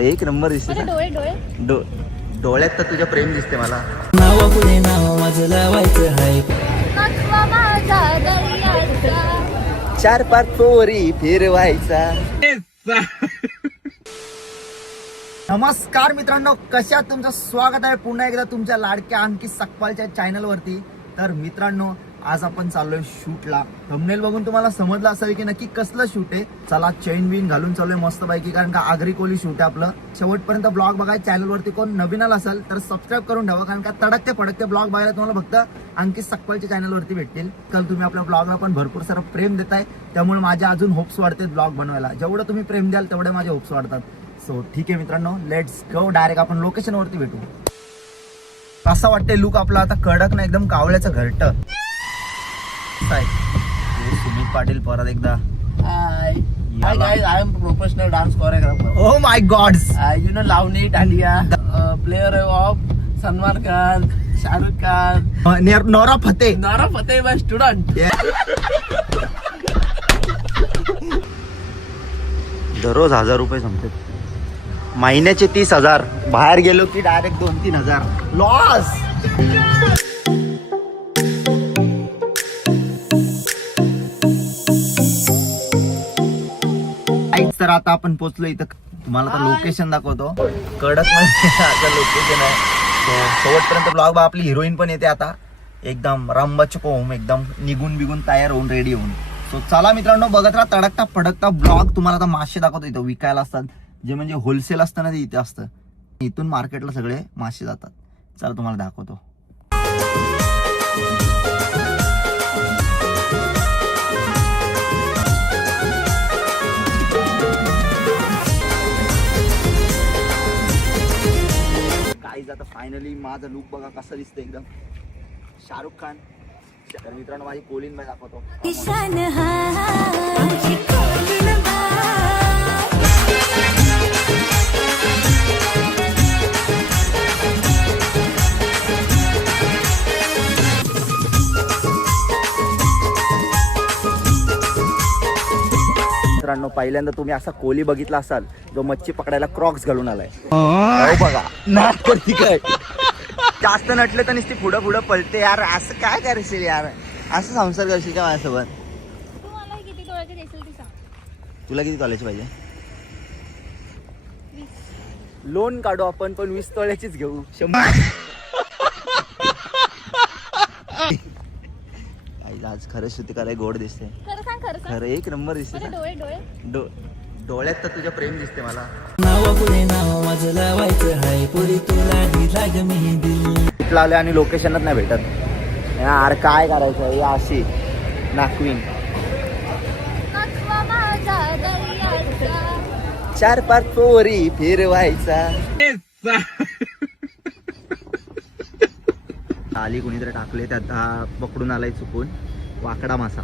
अरे एक नंबर दिसते ना. डोळे डोळे डोळ्यात तर तुझ्या प्रेम दिसते मला. नावा पुढे नाव माझं लावायचं हाय. नथवा माझा दर्याचा. 4-5 पोरी फिरवायचा. नमस्कार मित्रांनो, कशात तुमचं स्वागत आहे पुन्हा एकदा तुमच्या लाडक्या आणखी सकपालच्या चॅनल वरती. तर मित्रांनो, आज आपण चाललोय शूटला. थंबनेल बघून तुम्हाला समजलं असेल की नक्की कसलं शूट आहे. चला चेन बिन घालून चाललोय मस्त पैकी, कारण का आगरी कोली शूट आहे आपलं. शेवटपर्यंत ब्लॉग बघाय. चॅनल वरती कोण नवीन आला असेल तर सबस्क्राईब करून ठेवा, कारण का तडकते फडकते ब्लॉग बघायला तुम्हाला फक्त आणखी सकपालच्या चॅनल वरती भेटतील. काल तुम्ही आपल्या ब्लॉगला पण भरपूर सारं प्रेम देताय, त्यामुळे माझे अजून होप्स वाढतात ब्लॉग बनवायला. जेवढं तुम्ही प्रेम द्याल तेवढे माझे होप्स वाढतात. सो ठीक आहे मित्रांनो, लेट्स गो. डायरेक्ट आपण लोकेशन वरती भेटू. कसा वाटतंय लुक आपला आता? कडक ना एकदम कावळ्याचं घरट. सुमित पाटील परत एकदा. Hi guys, I am professional dance choreographer. Oh my God. You know Lavani Dalia, player of Salman Khan, Shah Rukh Khan, Nora Fateh. Nora Fateh, my student. दररोज 1000 रुपये संपतात. महिन्याचे 30,000. बाहेर गेलो की डायरेक्ट 2-3 हजार लॉस. तर आता आपण पोहोचलो इथं. तुम्हाला तर लोकेशन दाखवतो. कडक मध्ये लोकेशन आहे. शेवटपर्यंत ब्लॉग बा. आपली हिरोईन पण येते आता एकदम रामबाचक होऊन, एकदम निघून बिगून तयार होऊन रेडी होऊन. सो चला मित्रांनो, बघत राहा तडकता फडकता ब्लॉग. तुम्हाला आता मासे दाखवतो इथं विकायला असतात, जे म्हणजे होलसेल असतं ना ते इथे असतं. इथून मार्केटला सगळे मासे जातात. चला तुम्हाला दाखवतो. काहीच आता फायनली माझा लुक बघा कसा दिसतं, एकदम शाहरुख खान. तर मित्रांनो, माझी कोलीन बाई दाखवतो. मित्रांनो, पहिल्यांदा तुम्ही असा कोली बघितला असाल जो मच्छी पकडायला क्रॉक्स घालून आलाय. बघा नाट करती काय. जास्त नटले तर नुसती पुढं पुढं पळते यार. असं काय करशील यार? असं संसार करशील का माझ्यासोबत? तुम्हाला किती तोळ्याचे देशील ती सांग. तुला किती तोळ्याची पाहिजे? लोन काढू आपण, पण 20 तोळ्याचीच घेऊ. 100. आज खरंच श्रुती कराय गोड दिसते. खरं सांग खरं सांग. खरं एक नंबर दिसते. डोळे डोळे डोळ्यात तर तुझ्या प्रेम दिसते मला. नावा पुढे नाव माझं लावायचं हाय. पुढे तुला दिला ग मी दिल. इथला आले आणि लोकेशनच नाही भेटत यार. काय करायचं या अशी नाकविंग. नथवा माझा दर्याचा. 4-5 पोरी फिरवायचा. आली कोणीतरी टाकले त्यात, पकडून आलाय चुकून. वाकडा मासा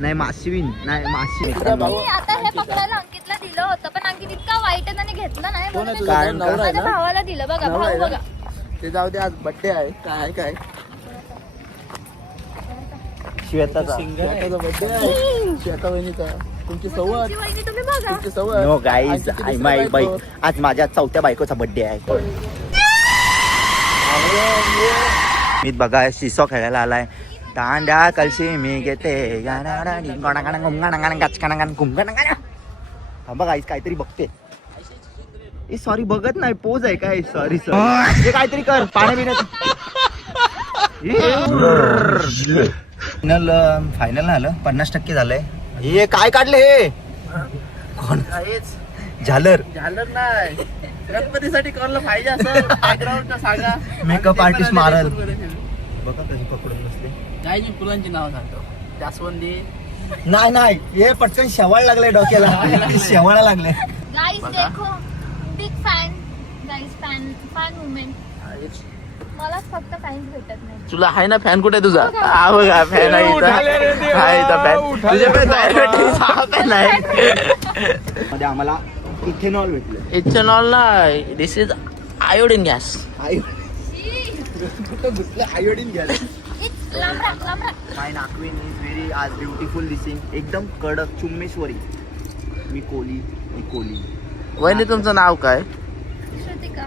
नाही, माशवीन नाही, माशी. मी आता हे पकडायला अंकितला दिलं होतं, पण अंकित इतका वाईट आहे त्याने घेतलं नाही. म्हणून मी काय? माझ्या भावाला दिलं. बघा भाऊ बघा. ते जाऊ दे, आज बर्थडे आहे. काय काय श्वेताचा. श्वेताचा बर्थडे आहे. श्वेता वहिनीचा. तुमची सवय तुमची वहिनी तुम्ही बघा. तुमची सवय. नो गाईज, आय माय बाई. आज माझ्या 4थ्या बायकोचा बर्थडे आहे. मी बघा शिसो खेळायला आलाय. दांड्या कलशी मी घेते. बघा काहीतरी बघते. ए सॉरी, बघत नाही, पोज आहे काय? Sorry sorry. हे काहीतरी कर. पाणी पिण्यात. फायनल झालं. 50% झालंय. हे काय काढले? हे कोण? झालर. झालं नाही. गणपतीसाठी कोणाला पाहिजे असं बॅकग्राऊंड सांगा. मेकअप आर्टिस्ट मारल. बघा कशी पकडून बसले. काय मी फुलांची नाव सांगतो. जास्वंदी. नाही नाही, हे पटकन शेवाळ लागले डोक्याला. शेवाळा लागले. गाईस देखो, बिग फॅन. गाईस फॅन वुमेन. मला फक्त फॅन्स भेटत नाही. तुला आहे ना फॅन? कुठे तुझा? हा बघा फॅन आहे फॅन. तुझ्या फॅन नाही. मध्ये आम्हाला इथेनॉल भेटलं. इथेनॉल नाही, दिस इज आयोडीन गॅस. आयोडीन घ्यायला. लांब राख. माय नाकविन इज व्हेरी आज ब्युटिफुल दिसिंग. एकदम कडक चुम्मेश्वरी. मी कोली. वहिनी तुमचं नाव काय? श्रुतिका.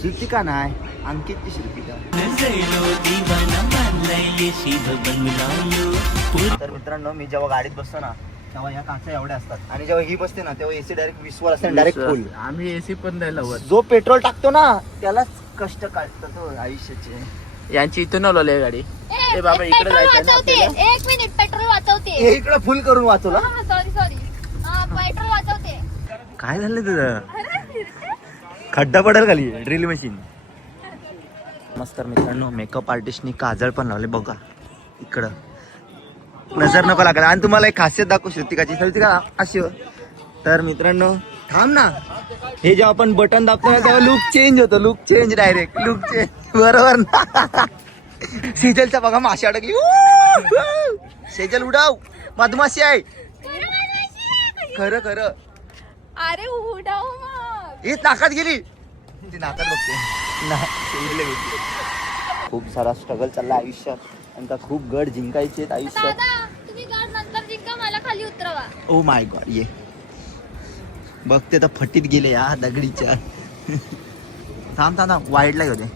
श्रुतिका नाही, अंकितची श्रुतिका. तर मित्रांनो, मी जेव्हा गाडीत बसतो ना तेव्हा या काचा एवढ्या असतात आणि जेव्हा ही बसते ना तेव्हा एसी डायरेक्ट 20 वर असते, डायरेक्ट फुल. आम्ही एसी पण नाही लावत. जो पेट्रोल टाकतो ना त्यालाच कष्ट काढतात हो आयुष्याचे. यांची इथून लावली गाडी. ए बाबा, इकडे पेट्रोल जायचं ना वाचवते. आपल्याला. 1 मिनिट, पेट्रोल वाचवते. हे इकडं फुल करून वाचवला. सॉरी पेट्रोल वाचवते. काय झालं तुझं? खड्डा पडेल खाली ड्रिल मशीन. नमस्कार मित्रांनो, मेकअप आर्टिस्टनी काजळ पण लावले बघा इकडं. नजर नको लागला. आणि तुम्हाला एक खासियत दाखवू श्रुतिकाची. श्रुतिका अशी हो. तर मित्रांनो थांब ना, हे जेव्हा आपण बटन दाबतो ना तेव्हा लुक चेंज होतो. Look change, direct look change. बरोबर ना? सेजलचा बघा माशी अडकली. सेजल उडाव, मधमाशी आहे. खरं खरं. अरे उडाव मग. ही नाकात गेली. ती नाकात बघते. खूप सारा स्ट्रगल चालला आयुष्यात आणि का खूप गड जिंकायचे आयुष्यात. दादा, तुम्ही गाड नंतर जिंका, मला खाली उतरवा. Oh my God. ये बघते तर फटीत गेले या दगडीच्या. थांब थांब थांब, वाईडला होते.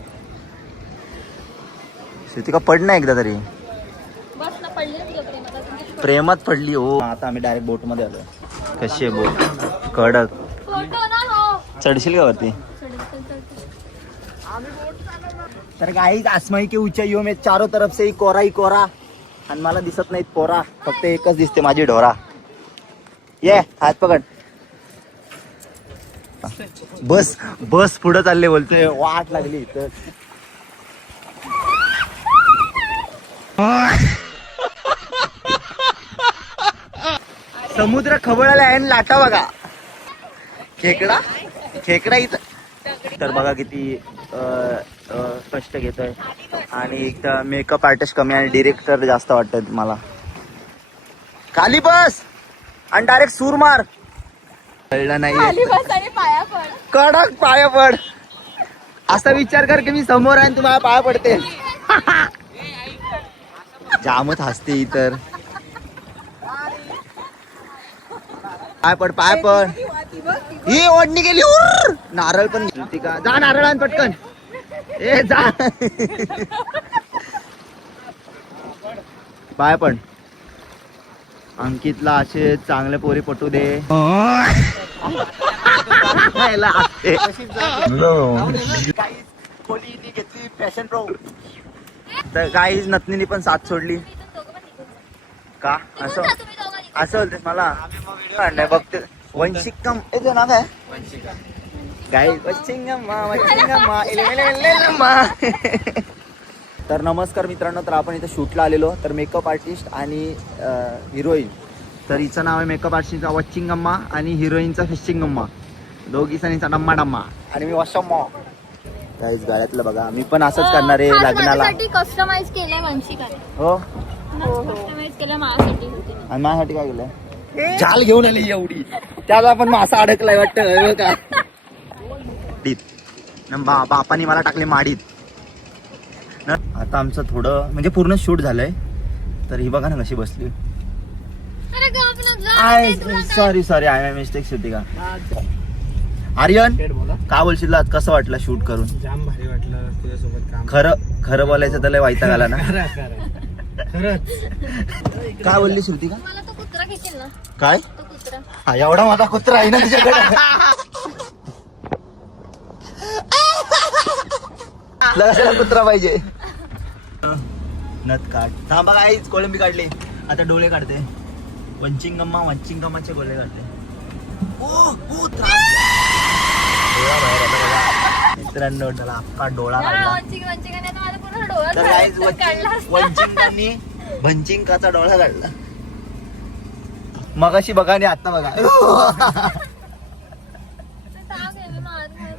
श्रुतिका पड ना एकदा तरी. बस ना, पडली ना तुझ्या प्रेमात. तुमची प्रेमात पडली हो. आता आम्ही डायरेक्ट बोट मध्ये आलो. कशी आहे बोट? कडक. फोटो ना हो. चढशील का वरती? चढ. तर गाईज, आसमाई के ऊंचाइयों में चारों तरफ से ही कोरा ही कोरा. आणि मला दिसत नाहीत पोरा, फक्त एकच दिसते माझी ढोरा. ये हात पकड. बस बस पुढे चालले बोलतोय. वाट लागली तर समुद्र खवळला आहे आणि लाटा बघा. खेकडा इथं. तर बघा किती कष्ट घेतोय. आणि एकदा मेकअप आर्टिस्ट कमी आणि डिरेक्टर जास्त वाटत मला. खाली बस आणि डायरेक्ट सूर मार. कळलं नाही. खाली बस आणि पाया पड. कडक पाया पड. असा विचार कर की मी समोर आहे आणि तुम्हाला पाया पडते. जामच हसते इतर. पाय पड. ही ओढणी गेली. नारळ पण श्रुतिका, जा नारळ आण पटकन. ए जा. पाय पड. अंकितला असे चांगले पोरी पटू दे. घेतली फॅशन प्रो. तर गाईज नतनीने पण साथ सोडली का? असं बोलतेस मला? नाही बघते. वंशिकम येते ना काय? गाई तर नमस्कार मित्रांनो, तर आपण इथं शूटला आलेलो. तर मेकअप आर्टिस्ट आणि हिरोईन. तर हिचं नाव आहे मेकअप आर्टिस्टचा वच्चिंगम्मा आणि हिरोईनचा फिशिंगम्मा. दोघी सणीचा डम्मा. आणि मी वशम्मा. काहीच गाड्यातलं बघा, मी पण असंच करणार आहे लग्नाला. कस्टमाइज केलंय वंशिकाने. हो. कस्टमाइज केलं माझ्यासाठी. आणि माझ्यासाठी काय केलंय? जाल घेऊन आली एवढी. त्याला पण मासा अडकलाय वाटतं का? बापानी मला टाकले माडीत. आता आमचं थोडं म्हणजे पूर्ण शूट झालंय. तर ही बघा ना कशी बसली. Sorry I mistake Shrutika. Aryan, काय बोलशील आज? कसं वाटलं शूट करून? जाम भारी वाटलं तुझ्यासोबत काम. खरं बोलायचं तर लय वैताग आला ना. खरंच. काय बोलली श्रुतिका? मला तो कुत्रा घेशील ना? काय? तो कुत्रा. हा एवढा माझा कुत्रा आहे ना तुझ्याकडे. कुत्रा पाहिजे. नथ काढ. थांबा काहीच कोळंबी काढली. आता डोळे काढते. वंचिंगम्माचे डोळे काढले. मित्रांनो त्याला अख्खा डोळा काढला. तर गाईज वंचिंगांनी भंचिंकाचा डोळा काढला. मगाशी बघा आणि आता बघा.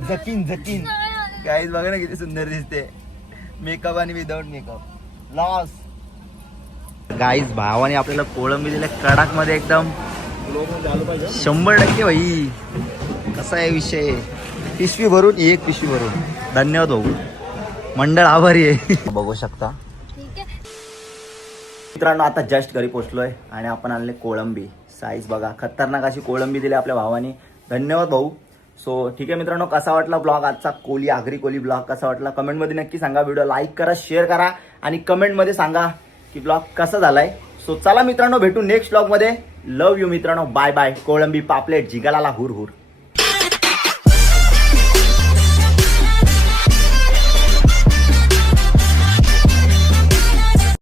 जकीन गाईज बघा ना किती सुंदर दिसते. मेकअप आणि विदाउट मेकअप लॉस. गाईज भावाने आपल्याला कोळंबी दिल्या कडाक मध्ये एकदम 100% भाई. कसा आहे विषय? पिशवी भरून एक पिशवी भरून. धन्यवाद भाऊ, मंडळ आभारी आहे. बघू शकता मित्रांनो, आता जस्ट घरी पोहोचलोय आणि आपण आणले कोळंबी. साईज बघा, खतरनाक अशी कोळंबी दिली आपल्या भावाने. धन्यवाद भाऊ. सो ठीक आहे मित्रांनो, कसा वाटला ब्लॉग आजचा कोली आगरी कोली ब्लॉग कसा वाटला कमेंटमध्ये नक्की सांगा. व्हिडिओ लाईक करा, शेअर करा आणि कमेंटमध्ये सांगा की ब्लॉग कसा झालाय. सो चला मित्रांनो, भेटू नेक्स्ट ब्लॉगमध्ये. लव्ह यू मित्रांनो, बाय बाय. कोळंबी पापलेट जिगलाला हुर हुर.